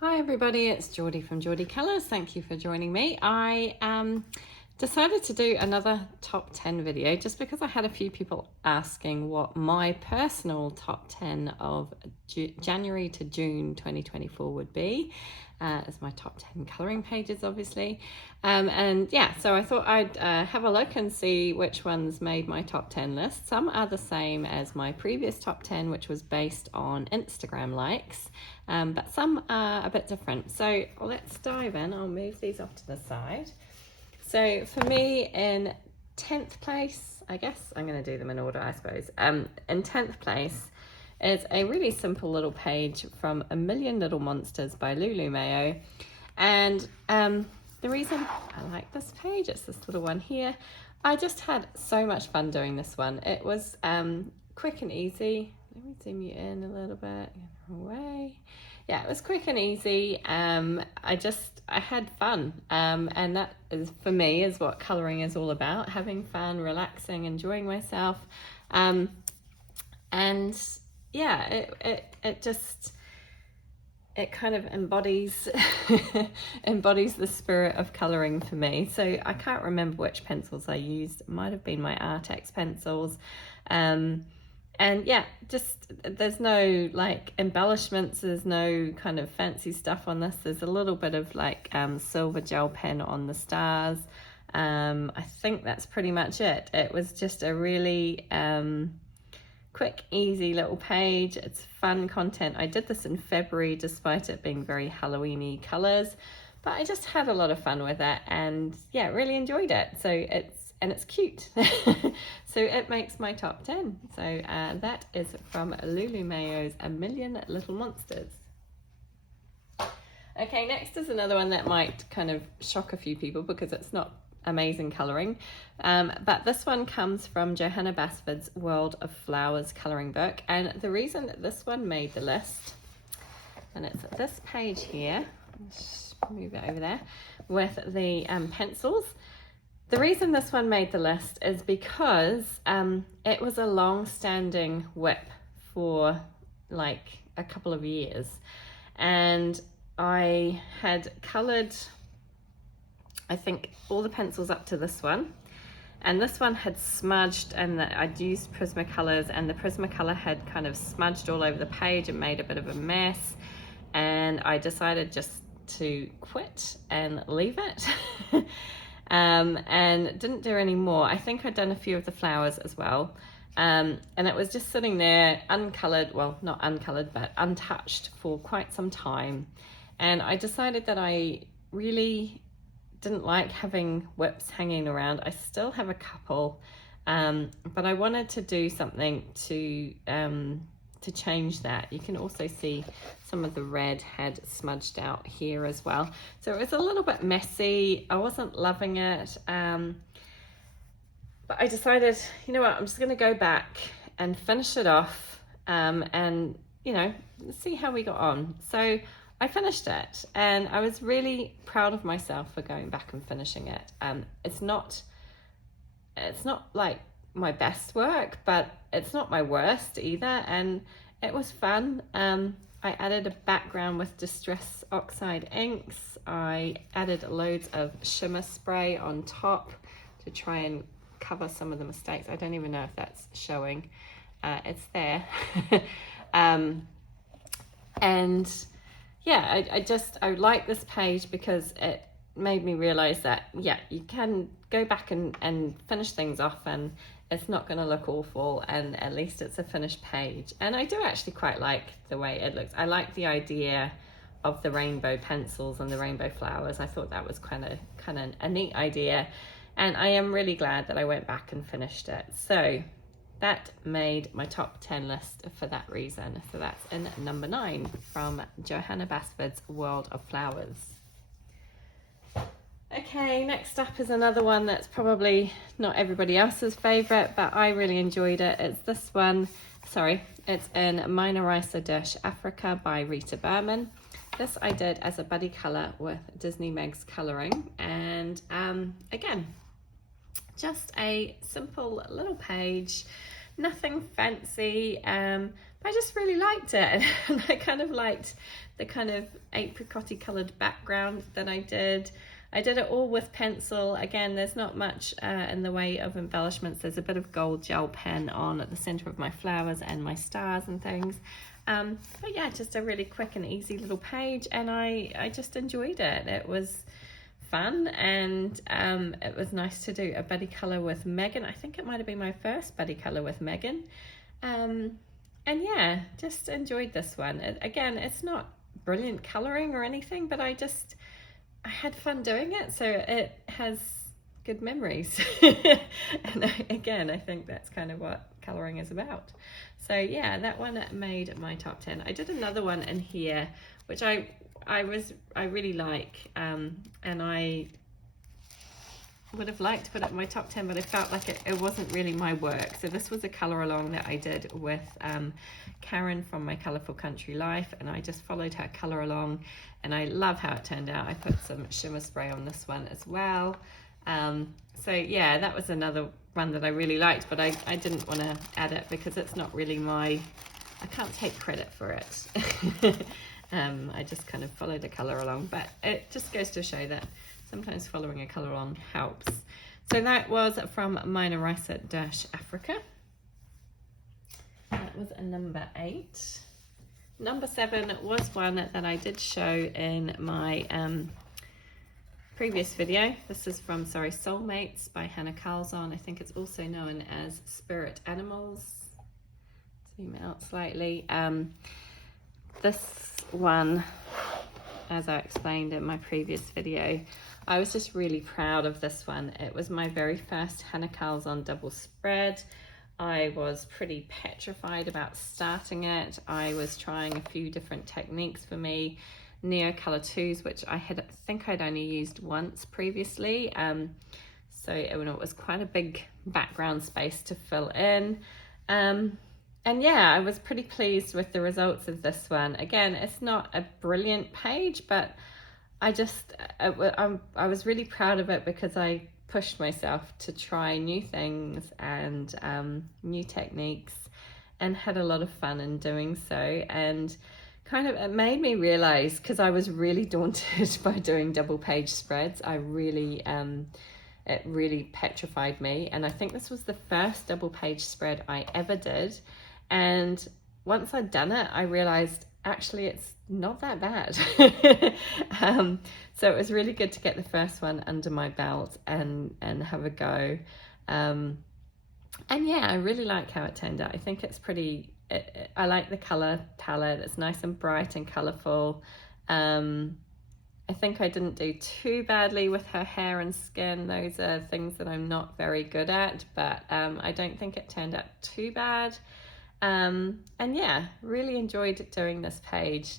Hi everybody, it's Geordie from Geordie Colours. Thank you for joining me. I decided to do another top 10 video just because I had a few people asking what my personal top 10 of January to June 2024 would be, as my top 10 colouring pages obviously. And yeah, so I thought I'd have a look and see which ones made my top 10 list. Some are the same as my previous top 10, which was based on Instagram likes, but some are a bit different. So let's dive in. I'll move these off to the side. So for me, in 10th place, I guess I'm going to do them in order, I suppose. In 10th place is a really simple little page from A Million Little Monsters by Lulu Mayo. And the reason I like this page, it's this little one here. I just had so much fun doing this one. It was quick and easy. Let me zoom you in a little bit. Away. Yeah, it was quick and easy. I had fun, and that is, for me, is what colouring is all about: having fun, relaxing, enjoying myself. And yeah, it kind of embodies the spirit of colouring for me. So I can't remember which pencils I used. It might have been my Artex pencils. And yeah, just there's no like embellishments, there's no kind of fancy stuff on this. There's a little bit of like silver gel pen on the stars. I think that's pretty much it. It was just a really quick, easy little page. It's fun content. I did this in February despite it being very Halloween-y colours, but I just had a lot of fun with it and yeah, really enjoyed it. So it's cute. So it makes my top 10. So that is from Lulu Mayo's A Million Little Monsters. Okay, next is another one that might kind of shock a few people because it's not amazing colouring. But this one comes from Johanna Basford's World of Flowers colouring book. And the reason that this one made the list, and it's this page here, let's move it over there, with the pencils. The reason this one made the list is because it was a long-standing whip for like a couple of years, and I had coloured, I think, all the pencils up to this one, and this one had smudged, and I'd used Prismacolors, and the Prismacolor had kind of smudged all over the page and made a bit of a mess, and I decided just to quit and leave it. And didn't do any more. I think I'd done a few of the flowers as well, and it was just sitting there uncolored, well, not uncolored but untouched, for quite some time. And I decided that I really didn't like having whips hanging around. I still have a couple, but I wanted to do something to change that. You can also see some of the red had smudged out here as well. So it was a little bit messy. I wasn't loving it. But I decided, you know what, I'm just going to go back and finish it off, and, you know, see how we got on. So I finished it, and I was really proud of myself for going back and finishing it. It's not like my best work, but it's not my worst either, and it was fun. I added a background with Distress Oxide inks. I added loads of shimmer spray on top to try and cover some of the mistakes. I don't even know if that's showing. It's there. And yeah, I like this page because it made me realize that, yeah, you can go back and finish things off, and it's not going to look awful, and at least it's a finished page. And I do actually quite like the way it looks. I like the idea of the rainbow pencils and the rainbow flowers. I thought that was kind of a neat idea, and I am really glad that I went back and finished it. So that made my top 10 list for that reason. So that's in number 9 from Johanna Basford's World of Flowers. Okay, next up is another one that's probably not everybody else's favourite, but I really enjoyed it. It's this one. Sorry, it's in Minorica Africa by Rita Berman. This I did as a buddy colour with Disney Meg's colouring, and again, just a simple little page, nothing fancy, but I just really liked it. And I kind of liked the kind of apricot-y coloured background that I did. I did it all with pencil. Again, there's not much in the way of embellishments. There's a bit of gold gel pen on at the center of my flowers and my stars and things. But yeah, just a really quick and easy little page, and I just enjoyed it. It was fun, and it was nice to do a buddy colour with Megan. I think it might have been my first buddy colour with Megan. And yeah, just enjoyed this one. Again, it's not brilliant colouring or anything, but I had fun doing it, so it has good memories. And again, I think that's kind of what colouring is about. So yeah, that one made my top 10. I did another one in here, which I really like, and I would have liked to put up in my top 10, but I felt like it wasn't really my work. So this was a colour along that I did with Karen from My Colourful Country Life, and I just followed her colour along, and I love how it turned out. I put some shimmer spray on this one as well. So yeah, that was another one that I really liked, but I didn't want to add it because it's not really I can't take credit for it. I just kind of followed the colour along, but it just goes to show that sometimes following a colour along helps. So that was from Mina Rice-Africa. That was a number 8. Number 7 was one that I did show in my previous video. This is from Soulmates by Hannah Carlzon. I think it's also known as Spirit Animals. Zoom out slightly. This one, as I explained in my previous video, I was just really proud of this one. It was my very first Hannah Carlzon double spread. I was pretty petrified about starting it. I was trying a few different techniques for me. Neo Color 2s, which I think I'd only used once previously. So it was quite a big background space to fill in. And yeah, I was pretty pleased with the results of this one. Again, it's not a brilliant page, but I was really proud of it because I pushed myself to try new things and new techniques, and had a lot of fun in doing so. And kind of it made me realize, because I was really daunted by doing double page spreads. It really petrified me, and I think this was the first double page spread I ever did. And once I'd done it, I realized actually it's not that bad. So it was really good to get the first one under my belt and have a go. And yeah, I really like how it turned out. I think it's pretty, I like the color palette. It's nice and bright and colorful. I think I didn't do too badly with her hair and skin. Those are things that I'm not very good at, but I don't think it turned out too bad. And yeah, really enjoyed doing this page,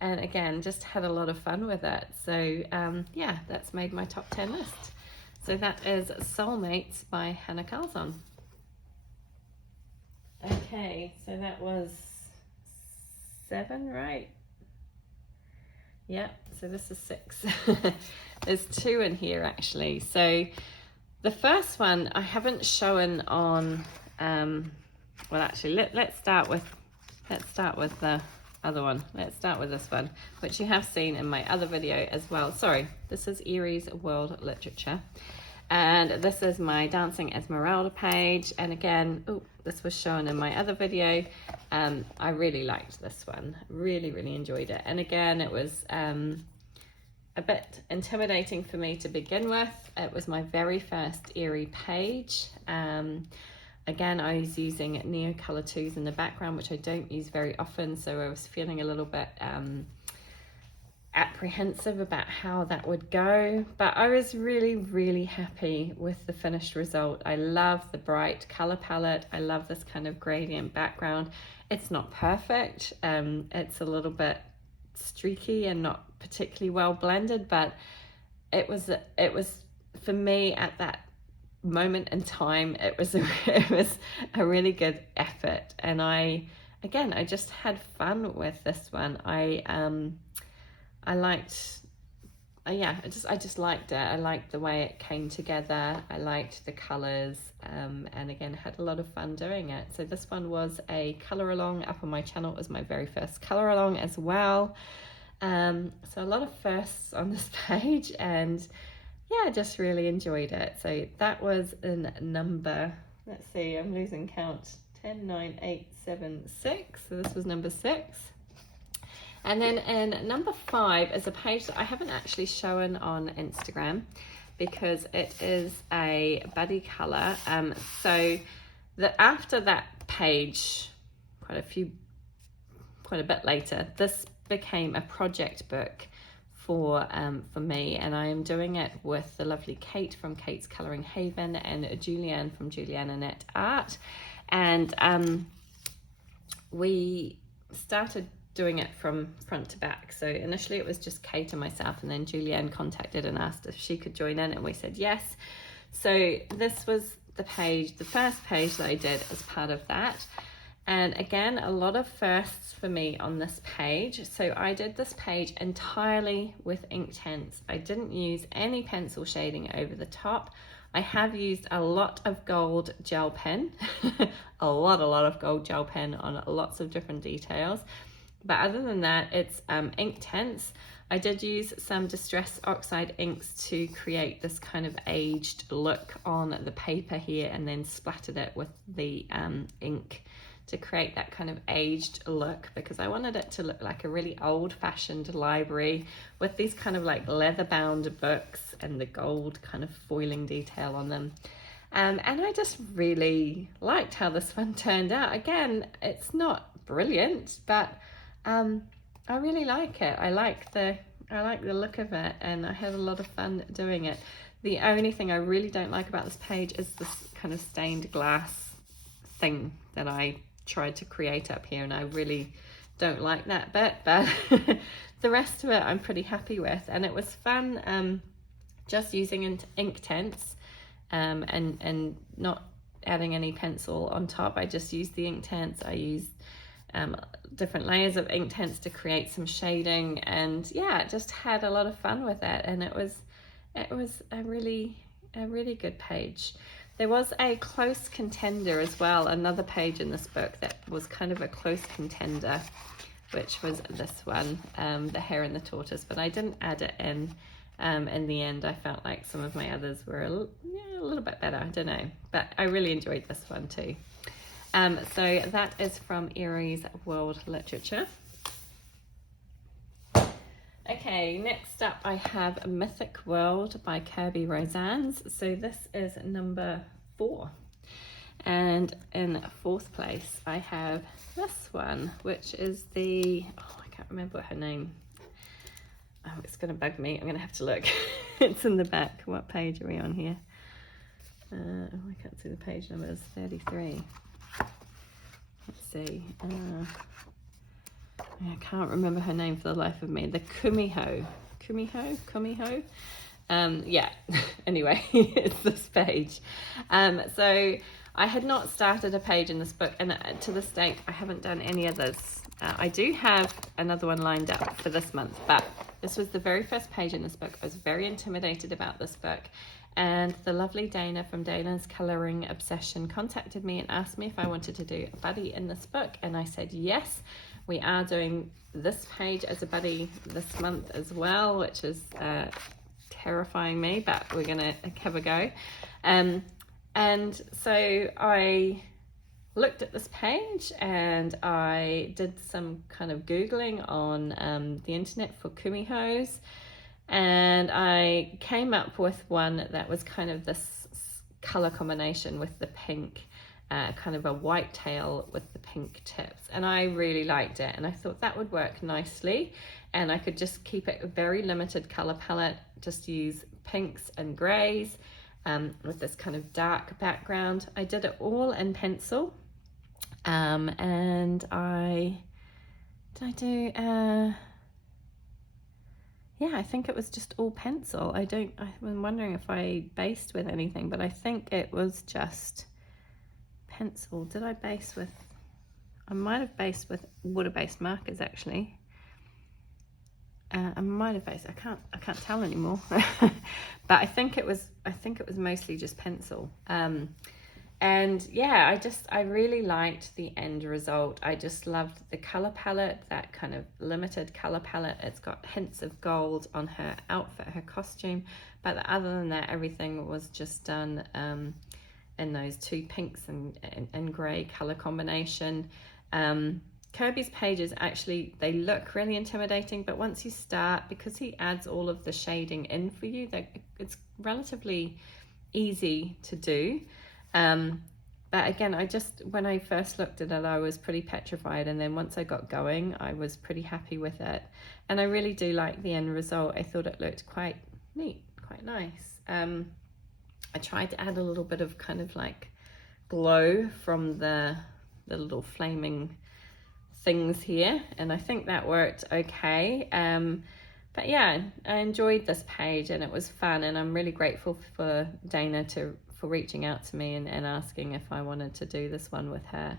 and again, just had a lot of fun with it. So yeah, that's made my top 10 list. So that is Soulmates by Hannah Carlzon. Okay, so that was 7, right? Yep, so this is 6. There's 2 in here actually. So the first one I haven't shown on, well actually let's start with the other one. Let's start with this one, which you have seen in my other video as well. Sorry, this is Erie's World Literature. And this is my Dancing Esmeralda page. And again, this was shown in my other video. I really liked this one. Really, really enjoyed it. And again, it was a bit intimidating for me to begin with. It was my very first Erie page. Again, I was using Neo Color 2s in the background, which I don't use very often. So I was feeling a little bit apprehensive about how that would go, but I was really, really happy with the finished result. I love the bright color palette. I love this kind of gradient background. It's not perfect. It's a little bit streaky and not particularly well blended, but it was for me at that moment in time, it was a really good effort. And I just had fun with this one. I liked yeah, I just liked it. I liked the way it came together. I liked the colours, and again, had a lot of fun doing it. So this one was a colour along up on my channel. It was my very first colour along as well. So a lot of firsts on this page, and yeah, I just really enjoyed it. So that was in number, let's see, I'm losing count, 10, 9, 8, 7, 6. So this was number 6. And then in number 5 is a page that I haven't actually shown on Instagram because it is a buddy colour. So after that page, quite a bit later, this became a project book for me, and I am doing it with the lovely Kate from Kate's Colouring Haven and Julianne from Julianne Annette Art, and we started doing it from front to back. So initially it was just Kate and myself, and then Julianne contacted and asked if she could join in, and we said yes. So this was the first page that I did as part of that. And again, a lot of firsts for me on this page. So I did this page entirely with Inktense. I didn't use any pencil shading over the top. I have used a lot of gold gel pen, a lot of gold gel pen on lots of different details. But other than that, it's Inktense. I did use some Distress Oxide inks to create this kind of aged look on the paper here, and then splattered it with the ink to create that kind of aged look, because I wanted it to look like a really old-fashioned library with these kind of like leather-bound books and the gold kind of foiling detail on them. And I just really liked how this one turned out. Again, it's not brilliant, but I really like it. I like the look of it, and I had a lot of fun doing it. The only thing I really don't like about this page is this kind of stained glass thing that I tried to create up here, and I really don't like that bit, but the rest of it I'm pretty happy with. And it was fun just using Inktense and not adding any pencil on top. I just used the Inktense. I used different layers of Inktense to create some shading, and yeah, just had a lot of fun with it, and it was a really good page. There was a close contender as well, another page in this book that was kind of a close contender, which was this one, the Hare and the Tortoise, but I didn't add it in the end. I felt like some of my others were a little bit better, I don't know, but I really enjoyed this one too. So that is from Aries World Literature. Okay, next up I have Mythic World by Kirby Rosannes. So this is number 4. And in 4th place I have this one, which is I can't remember her name. Oh, it's going to bug me. I'm going to have to look. It's in the back. What page are we on here? I can't see the page number. It's 33. Let's see. I can't remember her name for the life of me. The Kumiho. Yeah, anyway, it's this page. So I had not started a page in this book, and to this date I haven't done any others. I do have another one lined up for this month, but this was the very first page in this book. I was very intimidated about this book, and the lovely Dana from Dana's Colouring Obsession contacted me and asked me if I wanted to do a buddy in this book, and I said yes. We are doing this page as a buddy this month as well, which is terrifying me, but we're gonna have a go. And so I looked at this page, and I did some kind of Googling on the internet for kumihos, and I came up with one that was kind of this color combination with the pink, kind of a white tail with the pink tips, and I really liked it, and I thought that would work nicely, and I could just keep it a very limited color palette, just use pinks and grays with this kind of dark background. I did it all in pencil, and I think it was just all pencil. I've been wondering if I based with anything, but I think it was just pencil. Did I base with, I might have based with water-based markers actually. a minor base. I can't tell anymore. But I think it was mostly just pencil. And yeah, I really liked the end result. I just loved the color palette, that kind of limited color palette. It's got hints of gold on her outfit, her costume, but other than that, everything was just done in those two pinks and gray color combination. Kirby's pages, actually, they look really intimidating, but once you start, because he adds all of the shading in for you, it's relatively easy to do. But again, when I first looked at it, I was pretty petrified, and then once I got going, I was pretty happy with it, and I really do like the end result. I thought it looked quite neat, quite nice. I tried to add a little bit of kind of like glow from the little flaming things here, and I think that worked okay. But yeah, I enjoyed this page and it was fun, and I'm really grateful for Dana for reaching out to me and asking if I wanted to do this one with her,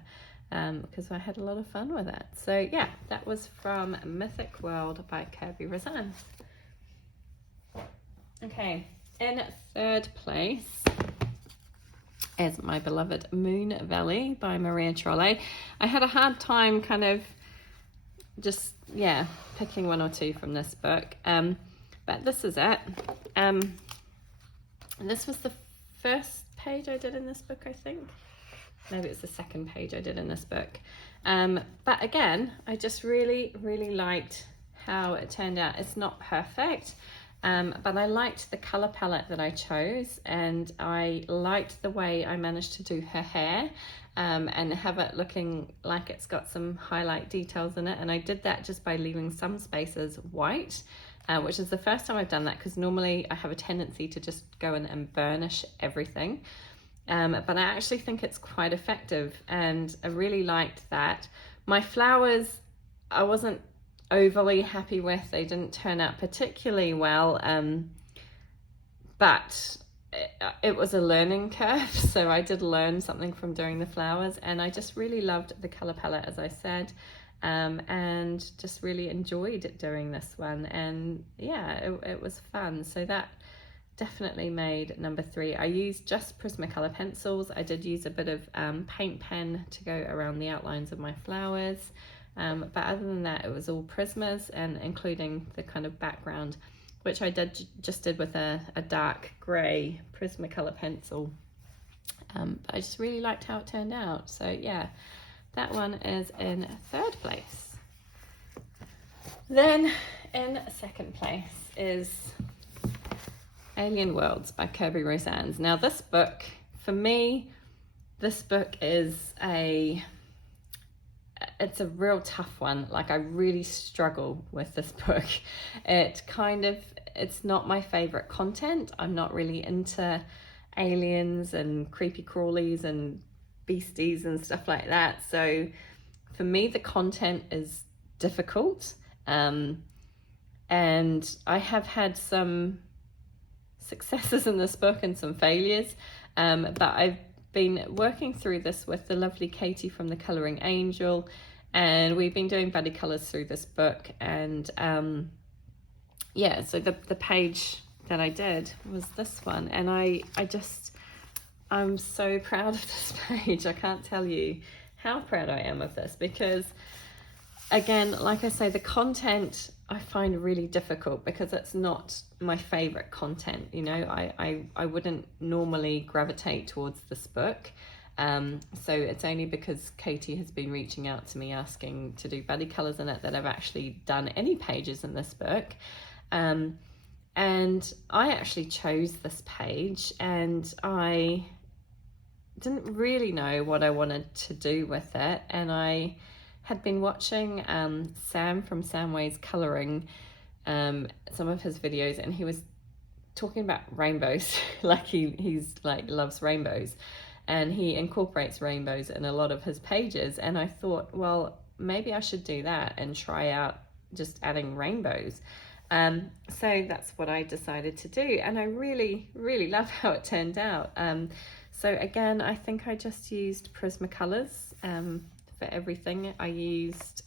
because I had a lot of fun with it. So yeah, that was from Mythic World by Kirby Roseanne. Okay, in third place is my beloved Moon Valley by Maria Trolle. I had a hard time kind of just, yeah, picking one or two from this book, but this is it. And this was the first page I did in this book, I think. Maybe it's the second page I did in this book. But again, I just really, really liked how it turned out. It's not perfect, but I liked the color palette that I chose, and I liked the way I managed to do her hair, and have it looking like it's got some highlight details in it. And I did that just by leaving some spaces white, which is the first time I've done that, because normally I have a tendency to just go in and burnish everything. But I actually think it's quite effective, and I really liked that. My flowers, I wasn't overly happy with. They didn't turn out particularly well, but it was a learning curve, so I did learn something from doing the flowers, and I just really loved the color palette, as I said, and just really enjoyed doing this one. And yeah, it was fun. So that definitely made number 3. I used just Prismacolor pencils. I did use a bit of paint pen to go around the outlines of my flowers, but other than that, it was all Prismas, and including the kind of background, which I just did with a dark grey Prismacolor pencil. But I just really liked how it turned out. So yeah, that one is in third place. Then in second place is Alien Worlds by Kirby Roseanne. Now this book, for me, this book is it's a real tough one. Like, I really struggle with this book. It's not my favorite content. I'm not really into aliens and creepy crawlies and beasties and stuff like that. So for me, the content is difficult. And I have had some successes in this book and some failures. But I've been working through this with the lovely Katie from The Colouring Angel, and we've been doing buddy colours through this book. And yeah, so the page that I did was this one, and I'm so proud of this page. I can't tell you how proud I am of this, because again, like I say, the content I find really difficult because it's not my favorite content. You know, I wouldn't normally gravitate towards this book. So it's only because Katie has been reaching out to me asking to do buddy colours in it that I've actually done any pages in this book. And I actually chose this page, and I didn't really know what I wanted to do with it. And I had been watching Sam from Samway's Colouring, some of his videos, and he was talking about rainbows. Like he's like loves rainbows, and he incorporates rainbows in a lot of his pages. And I thought, well, maybe I should do that and try out just adding rainbows. So that's what I decided to do, and I really, really love how it turned out. So again, I think I just used Prismacolors for everything. I used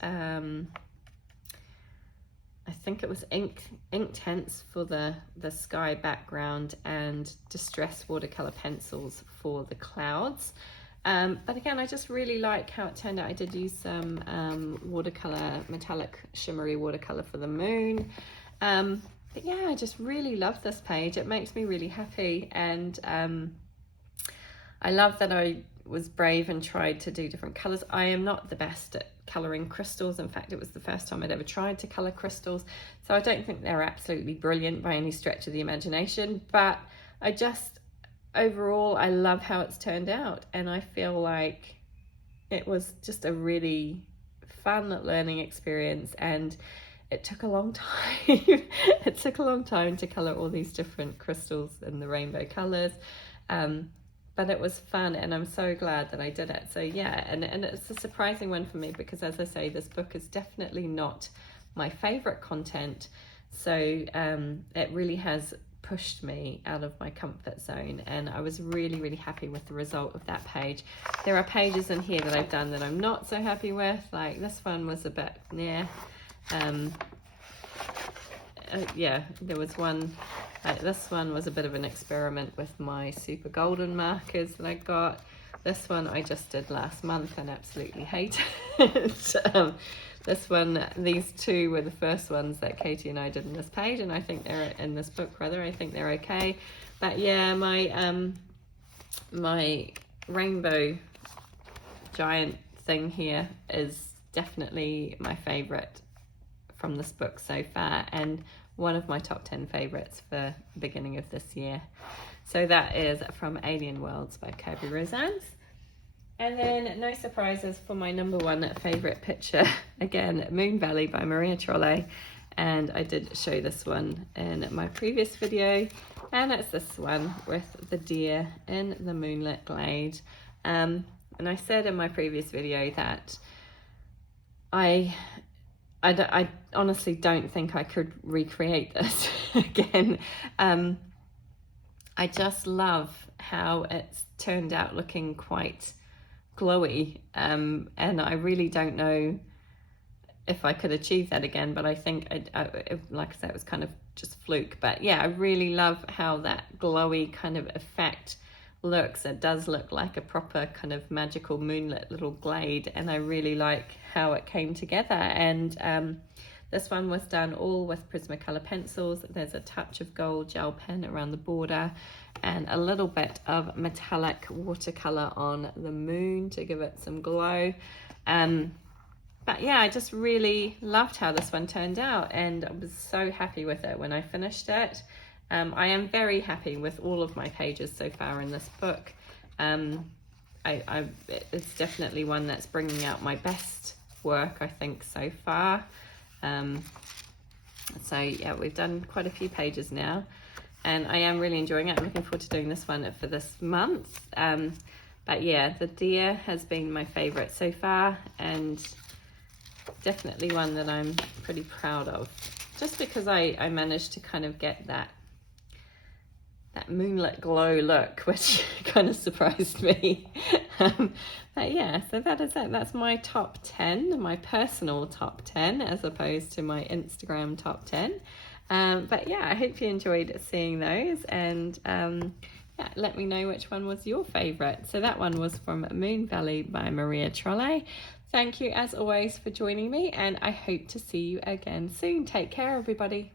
I think it was Inktense for the sky background and Distress watercolor pencils for the clouds. But again, I just really like how it turned out. I did use some watercolor, metallic shimmery watercolor for the moon. But yeah, I just really love this page. It makes me really happy, and I love that I was brave and tried to do different colors. I am not the best at coloring crystals. In fact, it was the first time I'd ever tried to color crystals, so I don't think they're absolutely brilliant by any stretch of the imagination, but overall I love how it's turned out, and I feel like it was just a really fun learning experience, and it took a long time. It took a long time to color all these different crystals in the rainbow colors, but it was fun, and I'm so glad that I did it. So yeah, and it's a surprising one for me, because as I say, this book is definitely not my favorite content, so it really has pushed me out of my comfort zone, and I was really happy with the result of that page. There are pages in here that I've done that I'm not so happy with, like this one was a bit yeah, there was one, like this one was a bit of an experiment with my super golden markers that I got. This one I just did last month and absolutely hated. This one, these two were the first ones that Katie and I did in this page, and I think they're in this book rather. I think they're okay. But yeah, my my rainbow giant thing here is definitely my favorite from this book so far, and one of my top 10 favorites for the beginning of this year. So that is from Alien Worlds by Kirby Rosannes. And then no surprises for my number one favorite picture, again, Moon Valley by Maria Trolle, and I did show this one in my previous video, and it's this one with the deer in the moonlit glade. And I said in my previous video that I honestly don't think I could recreate this again. I just love how it's turned out looking quite glowy, and I really don't know if I could achieve that again, but I think like I said, it was kind of just fluke. But yeah, I really love how that glowy kind of effect looks. It does look like a proper kind of magical moonlit little glade, and I really like how it came together. And this one was done all with Prismacolor pencils. There's a touch of gold gel pen around the border and a little bit of metallic watercolor on the moon to give it some glow. But yeah, I just really loved how this one turned out, and I was so happy with it when I finished it. I am very happy with all of my pages so far in this book. It's definitely one that's bringing out my best work, I think, so far. So yeah, we've done quite a few pages now, and I am really enjoying it. I'm looking forward to doing this one for this month. But yeah, the deer has been my favorite so far, and definitely one that I'm pretty proud of, just because I managed to kind of get that moonlit glow look, which kind of surprised me. But yeah, so that is it. That's my top 10, my personal top 10, as opposed to my Instagram top 10. But yeah, I hope you enjoyed seeing those, and yeah, let me know which one was your favorite. So that one was from Moon Valley by Maria Trolle. Thank you as always for joining me, and I hope to see you again soon. Take care, everybody.